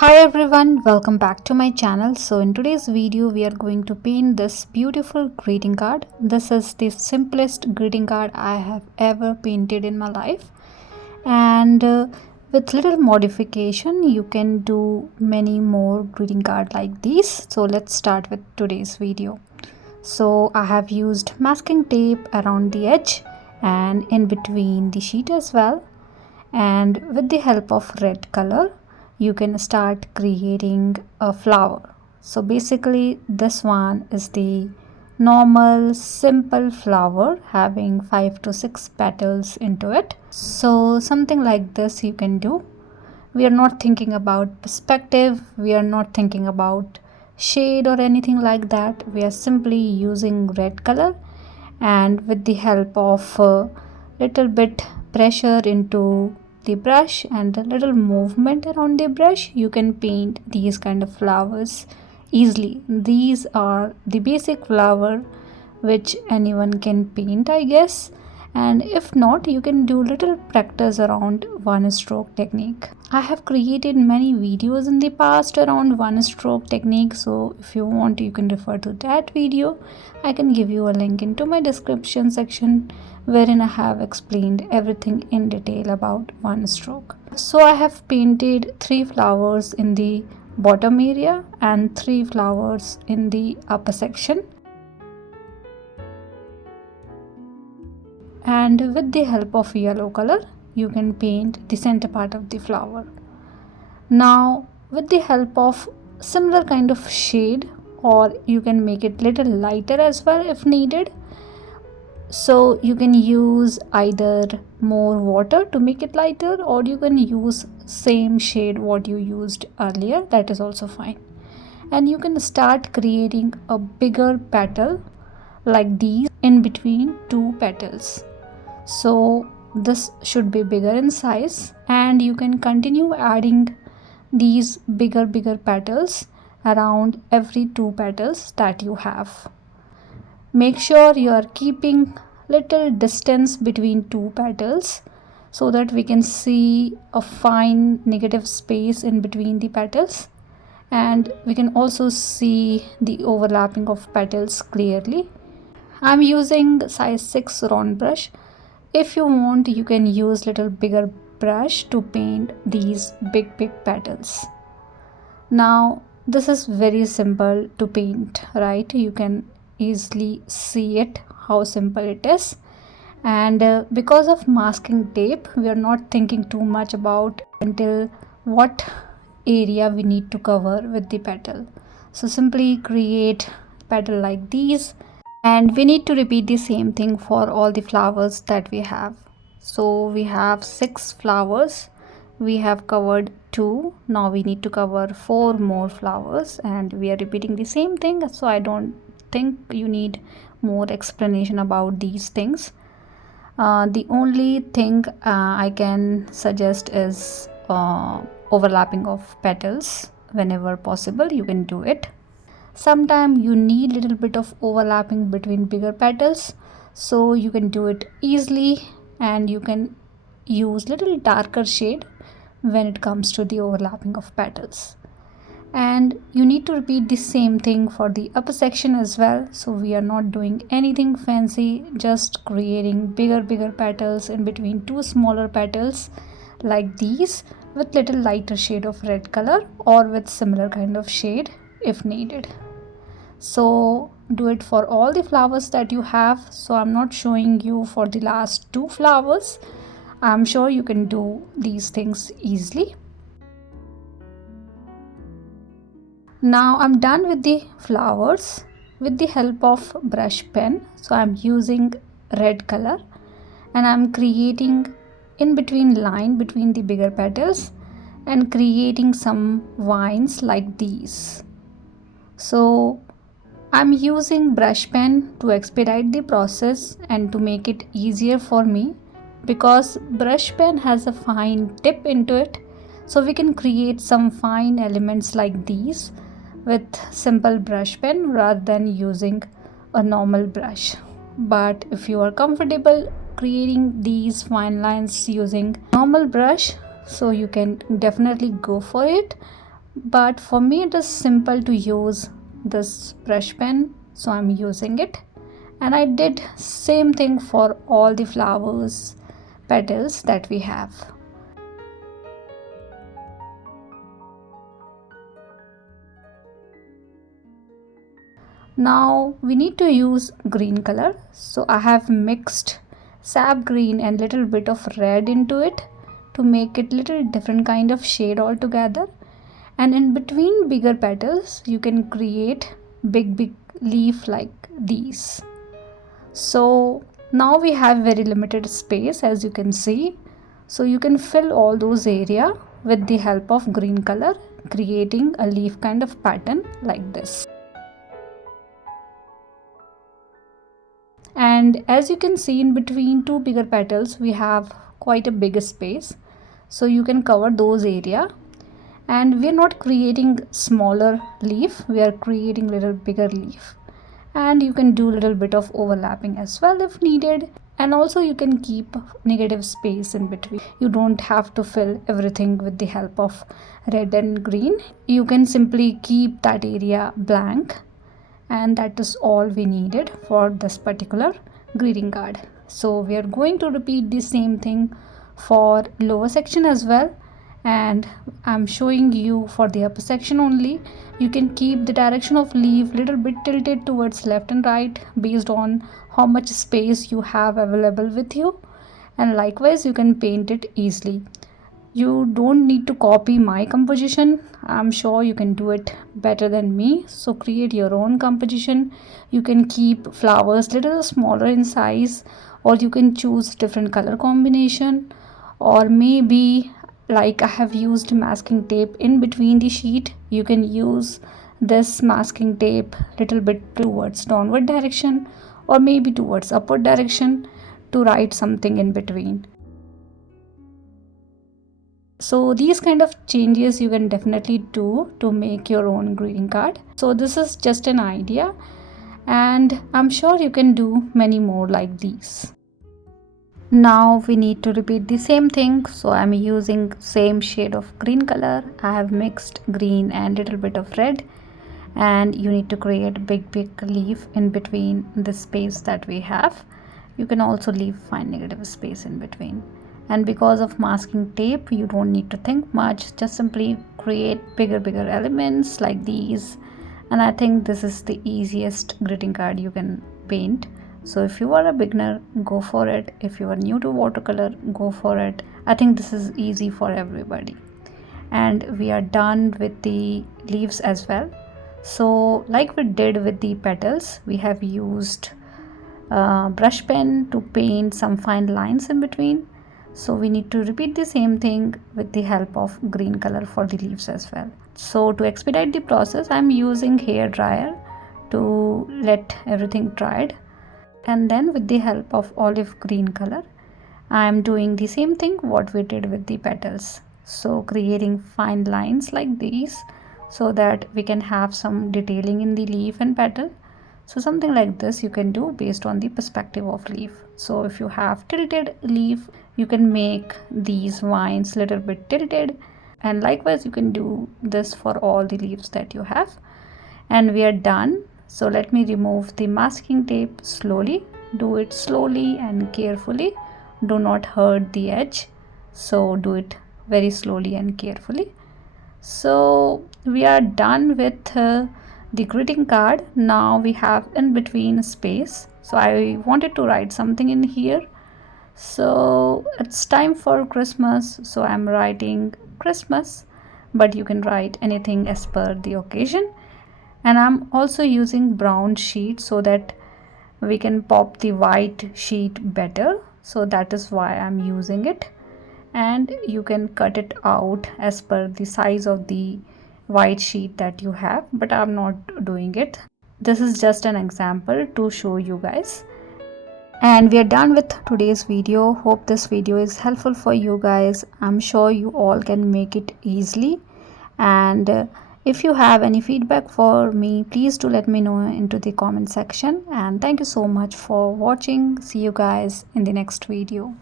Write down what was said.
Hi everyone, welcome back to my channel. So in today's video we are going to paint this beautiful greeting card. This is the simplest greeting card I have ever painted in my life, and with little modification you can do many more greeting card like these. So let's start with today's video. So I have used masking tape around the edge and in between the sheet as well, and with the help of red color you can start creating a flower. So basically this one is the normal simple flower having 5 to 6 petals into it. So something like this you can do. We are not thinking about perspective, we are not thinking about shade or anything like that. We are simply using red color, and with the help of a little bit pressure into the brush and a little movement around the brush, you can paint these kind of flowers easily. These are the basic flower which anyone can paint, I guess, and if not, you can do little practice around one stroke technique. I have created many videos in the past around one stroke technique, so if you want you can refer to that video. I can give you a link into my description section wherein I have explained everything in detail about one stroke. So I have painted 3 flowers in the bottom area and 3 flowers in the upper section, and with the help of yellow color you can paint the center part of the flower. Now with the help of similar kind of shade, or you can make it little lighter as well if needed, so you can use either more water to make it lighter, or you can use same shade what you used earlier, that is also fine. And you can start creating a bigger petal like these in between 2 petals. So this should be bigger in size, and you can continue adding these bigger petals around every 2 petals that you have. Make sure you are keeping little distance between 2 petals so that we can see a fine negative space in between the petals, and we can also see the overlapping of petals clearly. I'm using size 6 round brush. If you want you can use little bigger brush to paint these big petals. Now this is very simple to paint, right? You can easily see it how simple it is, and because of masking tape we are not thinking too much about until what area we need to cover with the petal. So simply create petal like these, and we need to repeat the same thing for all the flowers that we have. So we have 6 flowers, we have covered 2, now we need to cover 4 more flowers, and we are repeating the same thing. So I don't think you need more explanation about these things. The only thing I can suggest is overlapping of petals. Whenever possible you can do it. Sometimes you need little bit of overlapping between bigger petals, so you can do it easily, and you can use little darker shade when it comes to the overlapping of petals. And you need to repeat the same thing for the upper section as well. So we are not doing anything fancy, just creating bigger petals in between 2 smaller petals like these with little lighter shade of red color, or with similar kind of shade if needed. So do it for all the flowers that you have. So I'm not showing you for the last 2 flowers. I'm sure you can do these things easily. Now I'm done with the flowers with the help of brush pen. So I'm using red color, and I'm creating in between line between the bigger petals and creating some vines like these. So I'm using brush pen to expedite the process and to make it easier for me, because brush pen has a fine tip into it, so we can create some fine elements like these with simple brush pen rather than using a normal brush. But if you are comfortable creating these fine lines using normal brush, so you can definitely go for it. but for me it is simple to use this brush pen, so I'm using it. And I did same thing for all the flowers petals that we have. Now we need to use green color, so I have mixed sap green and little bit of red into it to make it little different kind of shade altogether. And in between bigger petals you can create big leaf like these. So now we have very limited space, as you can see, so you can fill all those area with the help of green color, creating a leaf kind of pattern like this. And as you can see, in between two bigger petals we have quite a big space, so you can cover those area. And we are not creating smaller leaf, we are creating little bigger leaf. And you can do little bit of overlapping as well if needed. And also you can keep negative space in between. You don't have to fill everything with the help of red and green. You can simply keep that area blank, and that is all we needed for this particular greeting card. So we are going to repeat the same thing for lower section as well, and I'm showing you for the upper section only. You can keep the direction of leaf little bit tilted towards left and right based on how much space you have available with you, and likewise you can paint it easily. You don't need to copy my composition. I'm sure you can do it better than me, so create your own composition. You can keep flowers little smaller in size, or you can choose different color combination, or maybe like I have used masking tape in between the sheet, you can use this masking tape little bit towards downward direction or maybe towards upward direction to write something in between. So these kind of changes you can definitely do to make your own greeting card. So this is just an idea, and I'm sure you can do many more like these. Now we need to repeat the same thing, so I'm using same shade of green color. I have mixed green and little bit of red, and you need to create big leaf in between the space that we have. You can also leave fine negative space in between. And because of masking tape, you don't need to think much, just simply create bigger elements like these. And I think this is the easiest greeting card you can paint. So if you are a beginner, go for it. If you are new to watercolor, go for it. I think this is easy for everybody. And we are done with the leaves as well. So like we did with the petals, we have used brush pen to paint some fine lines in between. So we need to repeat the same thing with the help of green color for the leaves as well. So to expedite the process, I'm using hair dryer to let everything dried. And then with the help of olive green color, I'm doing the same thing what we did with the petals. So creating fine lines like these so that we can have some detailing in the leaf and petal. So something like this you can do based on the perspective of leaf. So if you have tilted leaf, you can make these vines little bit tilted, and likewise you can do this for all the leaves that you have. And we are done. So let me remove the masking tape slowly. Do it slowly and carefully. Do not hurt the edge. So do it very slowly and carefully. So we are done with the greeting card. Now we have in between space. So I wanted to write something in here. So it's time for Christmas. So I'm writing Christmas, but you can write anything as per the occasion. And I'm also using brown sheet so that we can pop the white sheet better. So that is why I'm using it. And you can cut it out as per the size of the white sheet that you have, but I'm not doing it. This is just an example to show you guys. And we are done with today's video. Hope this video is helpful for you guys. I'm sure you all can make it easily. And if you have any feedback for me, please do let me know into the comment section. And thank you so much for watching. See you guys in the next video.